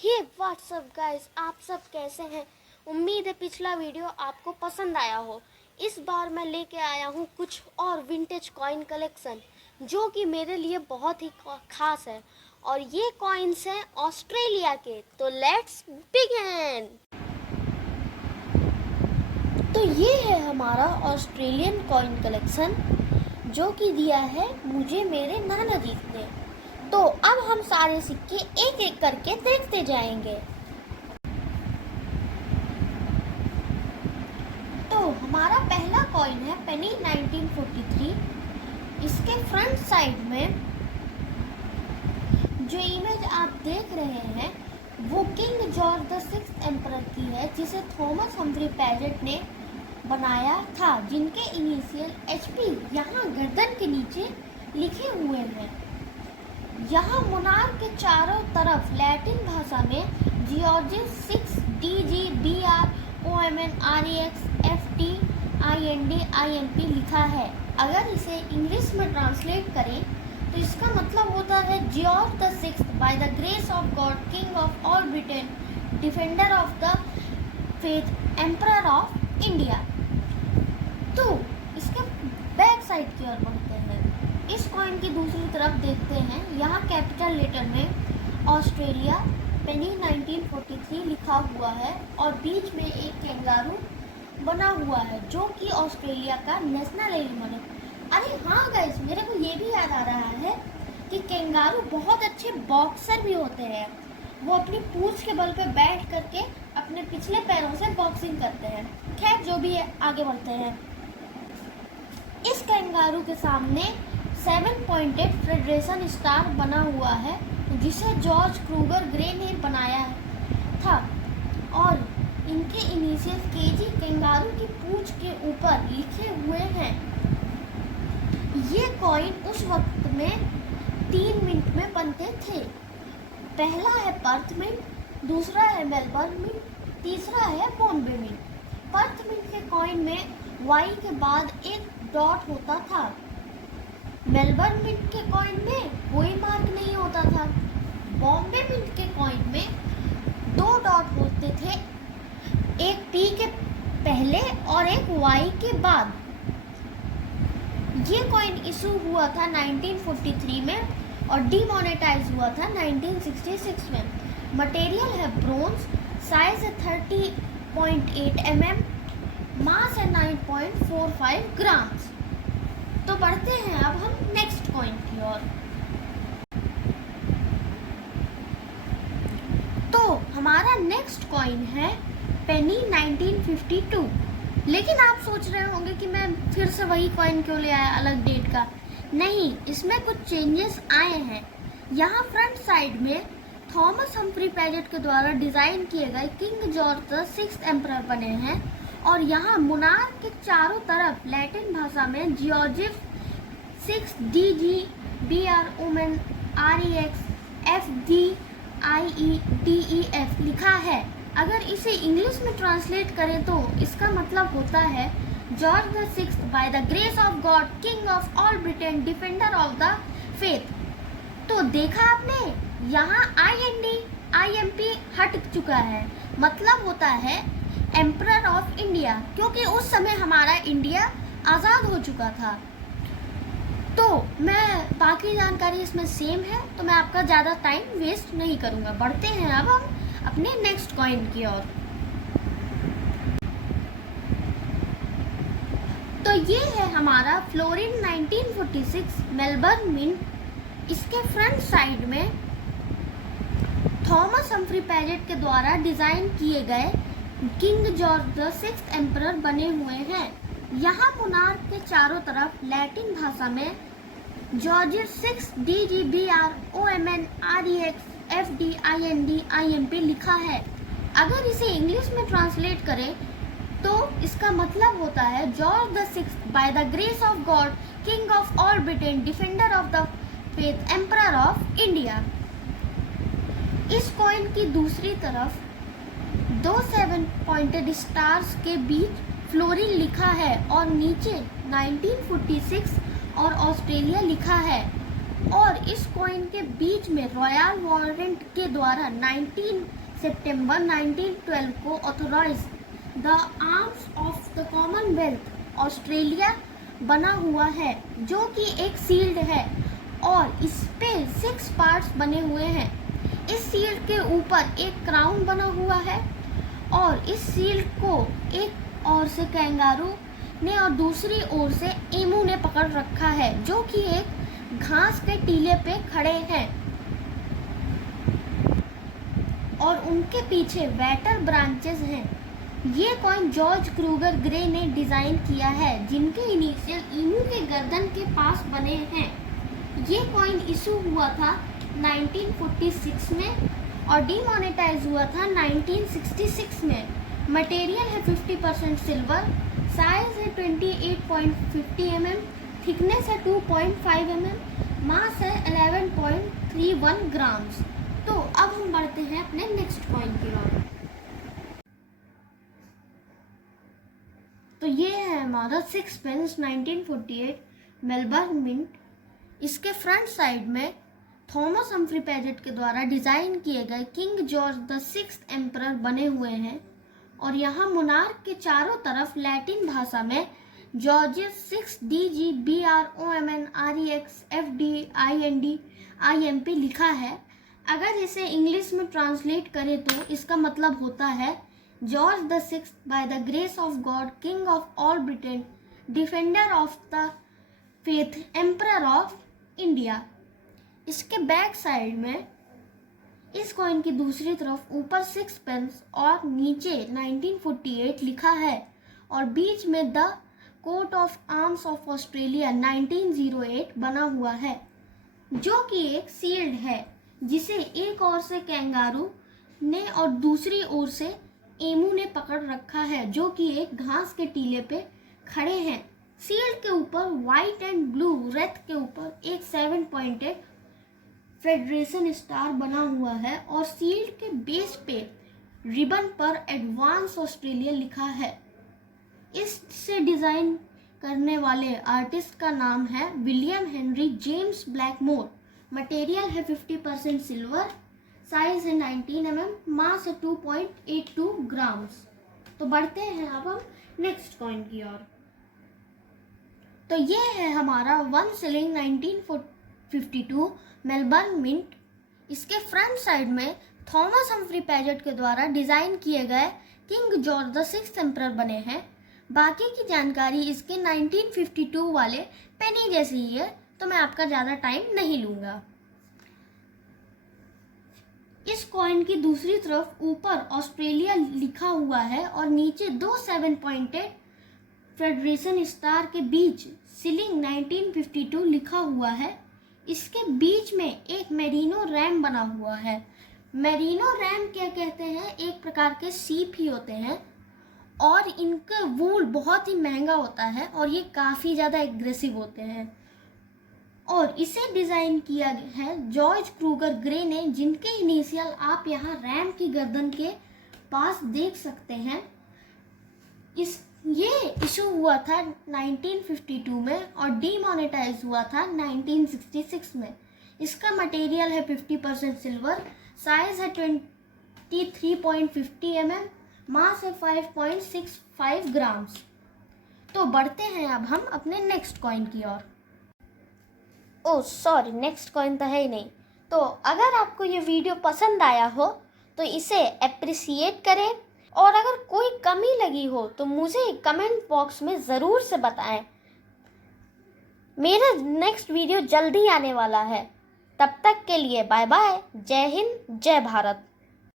हे WhatsApp guys, आप सब कैसे हैं। उम्मीद है पिछला वीडियो आपको पसंद आया हो। इस बार मैं लेके आया हूँ कुछ और विंटेज कॉइन कलेक्शन जो कि मेरे लिए बहुत ही खास है। और ये कॉइन्स हैं ऑस्ट्रेलिया के। तो लेट्स बिगिन। तो ये है हमारा ऑस्ट्रेलियन कॉइन कलेक्शन जो कि दिया है मुझे मेरे नाना जी ने। तो अब हम सारे सिक्के एक एक करके देखते जाएंगे। तो हमारा पहला कॉइन है पेनी 1943। इसके फ्रंट साइड में जो इमेज आप देख रहे हैं वो किंग जॉर्ज VI एम्परर की है, जिसे थॉमस हम्फ्री पैजेट ने बनाया था, जिनके इनिशियल HP यहाँ गर्दन के नीचे लिखे हुए हैं। यहाँ मोनार्क के चारों तरफ लैटिन भाषा में जियोर्जिस 6 DG BR OMN REX FT IND IMP लिखा है। अगर इसे इंग्लिश में ट्रांसलेट करें तो इसका मतलब होता है George VI by the grace of God king of all Britain defender of the faith emperor of India. तो इसके बैक साइड की ओर बढ़ते हैं। इस कॉइन की दूसरी तरफ देखते हैं। यहाँ कैपिटल लेटर में ऑस्ट्रेलिया पेनी 1943 लिखा हुआ है और बीच में एक कैंगारू बना हुआ है जो कि ऑस्ट्रेलिया का नेशनल एनिमल है। अरे हाँ गाइस, मेरे को ये भी याद आ रहा है कि कैंगारू बहुत अच्छे बॉक्सर भी होते हैं। वो अपनी पूंछ के बल पे बैठ करके अपने पिछले पैरों से बॉक्सिंग करते हैं। खैर जो भी है, आगे बढ़ते हैं। इस कैंगारू के सामने 7 पॉइंटेड फेडरेशन स्टार बना हुआ है जिसे जॉर्ज क्रूगर ग्रे ने बनाया था और इनके इनिशियल केजी कैंगारू की पूंछ के ऊपर लिखे हुए हैं। ये कॉइन उस वक्त में 3 मिंट में बनते थे। पहला है पर्थ मिंट, दूसरा है मेलबर्न मिंट, तीसरा है बॉम्बे मिंट। पर्थ मिंट के कॉइन में Y के बाद एक डॉट होता था। मेलबर्न मिंट के कॉइन में कोई मार्क नहीं होता था। बॉम्बे मिंट के कॉइन में 2 डॉट होते थे, एक P के पहले और एक Y के बाद। ये कॉइन इशू हुआ था 1943 में और डीमोनेटाइज हुआ था 1966 में। मटेरियल है ब्रोंज, साइज है 30.8 mm, मास है 9.45 ग्राम्स। तो बढ़ते हैं अब हम नेक्स्ट कॉइन की ओर। तो हमारा नेक्स्ट कॉइन है पेनी 1952। लेकिन आप सोच रहे होंगे कि मैं फिर से वही कॉइन क्यों ले आया अलग डेट का। नहीं, इसमें कुछ चेंजेस आए हैं। यहाँ फ्रंट साइड में थॉमस हम्फ्री पैजेट के द्वारा डिजाइन किए गए किंग जॉर्ज VI एम्परर बने हैं और यहाँ मोनार्क के चारों तरफ लैटिन भाषा में जियोर्जिस 6 DG BR OMN REX FD IE DEF लिखा है। अगर इसे इंग्लिश में ट्रांसलेट करें तो इसका मतलब होता है George VI by the grace of God king of all Britain defender of the faith. तो देखा आपने, यहाँ IND IMP हट चुका है, मतलब होता है एम्परर ऑफ इंडिया, क्योंकि उस समय हमारा इंडिया आज़ाद हो चुका था। तो मैं बाकी जानकारी इसमें सेम है, तो मैं आपका ज़्यादा टाइम वेस्ट नहीं करूँगा। बढ़ते हैं अब हम अपने नेक्स्ट कॉइन की ओर। तो ये है हमारा फ्लोरिन 1946 मेलबर्न मिंट। इसके फ्रंट साइड में थॉमस हम्फ्री पैजेट के द्वारा डिज़ाइन किए गए किंग जॉर्ज VI एम्परर बने हुए हैं। यहाँ मोनार्क के चारों तरफ लैटिन भाषा में George's 6 DG BR OMN REX FD IND IMP लिखा है। अगर इसे इंग्लिश में ट्रांसलेट करें तो इसका मतलब होता है George VI by the grace of God king of all Britain defender of the faith emperor of India. इस कॉइन की दूसरी तरफ 2 7 पॉइंटेड स्टार्स के बीच फ्लोरिन लिखा है और नीचे 1946 और ऑस्ट्रेलिया लिखा है। और इस कॉइन के बीच में रॉयल वारंट के द्वारा 19 सितंबर 1912 को authorise the arms of the Commonwealth Australia बना हुआ है, जो कि एक सील्ड है और इस पे 6 पार्ट्स बने हुए हैं। इस सील्ड के ऊपर एक क्राउन बना हुआ है और इस सील्ड को एक ओर से कैंगारू ने और दूसरी ओर से एमू ने पकड़ रखा है, जो कि एक घास के टीले पे खड़े हैं और उनके पीछे वेटर ब्रांचेस हैं। ये कॉइन जॉर्ज क्रूगर ग्रे ने डिज़ाइन किया है, जिनके इनिशियल ईमू के गर्दन के पास बने हैं। ये कॉइन इशू हुआ था 1946 में और डीमोनेटाइज हुआ था 1966 में। मटेरियल है 50% सिल्वर, साइज है 28.50 mm, थिकनेस है 2.5 mm, मास है 11.31 ग्राम्स। तो अब हम बढ़ते हैं अपने नेक्स्ट कॉइन की ओर। तो ये है हमारा 6 पेंस 1948 मेलबर्न मिंट। इसके फ्रंट साइड में थॉमस हम्फ्री पेजेट के द्वारा डिज़ाइन किए गए king George the 6th emperor बने हुए हैं और यहाँ मोनार्क के चारों तरफ लैटिन भाषा में जॉर्जियस 6 DGBROMNREXFDINDIMP लिखा है। अगर इसे इंग्लिश में ट्रांसलेट करें तो इसका मतलब होता है George the 6th by the grace of God king of all Britain, defender of the faith, emperor of India. इसके बैक साइड में इस कॉइन की दूसरी तरफ ऊपर 6 पेंस और नीचे 1948 लिखा है और बीच में the coat of arms of Australia 1908 बना हुआ है, जो कि एक सील्ड है जिसे एक ओर से कैंगारू ने और दूसरी ओर से एमू ने पकड़ रखा है, जो कि एक घास के टीले पे खड़े हैं। सील्ड के ऊपर व्हाइट एंड ब्लू रेथ के ऊपर एक 7 पॉइंटेड फेडरेशन स्टार बना हुआ है और सील्ड के बेस पे रिबन पर एडवांस ऑस्ट्रेलिया लिखा है। इससे डिज़ाइन करने वाले आर्टिस्ट का नाम है William Henry James Blackmore. Material है 50% सिल्वर, साइज है 19 mm, मास है 2.82 ग्राम्स। तो बढ़ते हैं अब हम नेक्स्ट कॉइन की ओर। तो ये है हमारा 1 शिलिंग 1952 मेलबर्न मिंट। इसके फ्रंट साइड में थॉमस हम्फ्री पेजेट के द्वारा डिज़ाइन किए गए king George the 6th emperor बने हैं। बाकी की जानकारी इसके 1952 वाले पेनी जैसी ही है, तो मैं आपका ज़्यादा टाइम नहीं लूँगा। इस कॉइन की दूसरी तरफ ऊपर ऑस्ट्रेलिया लिखा हुआ है और नीचे 2 7 पॉइंटेड फेडरेशन स्टार के बीच शिलिंग 1952 लिखा हुआ है। इसके बीच में एक मेरिनो रैम बना हुआ है। मेरिनो रैम क्या कहते हैं, एक प्रकार के सीप ही होते हैं और इनका वूल बहुत ही महंगा होता है और ये काफ़ी ज़्यादा एग्रेसिव होते हैं और इसे डिज़ाइन किया है जॉर्ज क्रूगर ग्रे ने, जिनके इनिशियल आप यहाँ रैम की गर्दन के पास देख सकते हैं। ये इशू हुआ था 1952 में और डीमोनेटाइज हुआ था 1966 में। इसका मटेरियल है 50% सिल्वर, साइज है 23.50 mm, मास है 5.65 ग्राम्स। तो बढ़ते हैं अब हम अपने नेक्स्ट कॉइन की ओर। ओह सॉरी, नेक्स्ट कॉइन तो है ही नहीं। तो अगर आपको ये वीडियो पसंद आया हो तो इसे अप्रिसिएट करें और अगर कोई कमी लगी हो तो मुझे कमेंट बॉक्स में ज़रूर से बताएं। मेरा नेक्स्ट वीडियो जल्दी आने वाला है। तब तक के लिए बाय बाय। जय हिंद, जय भारत।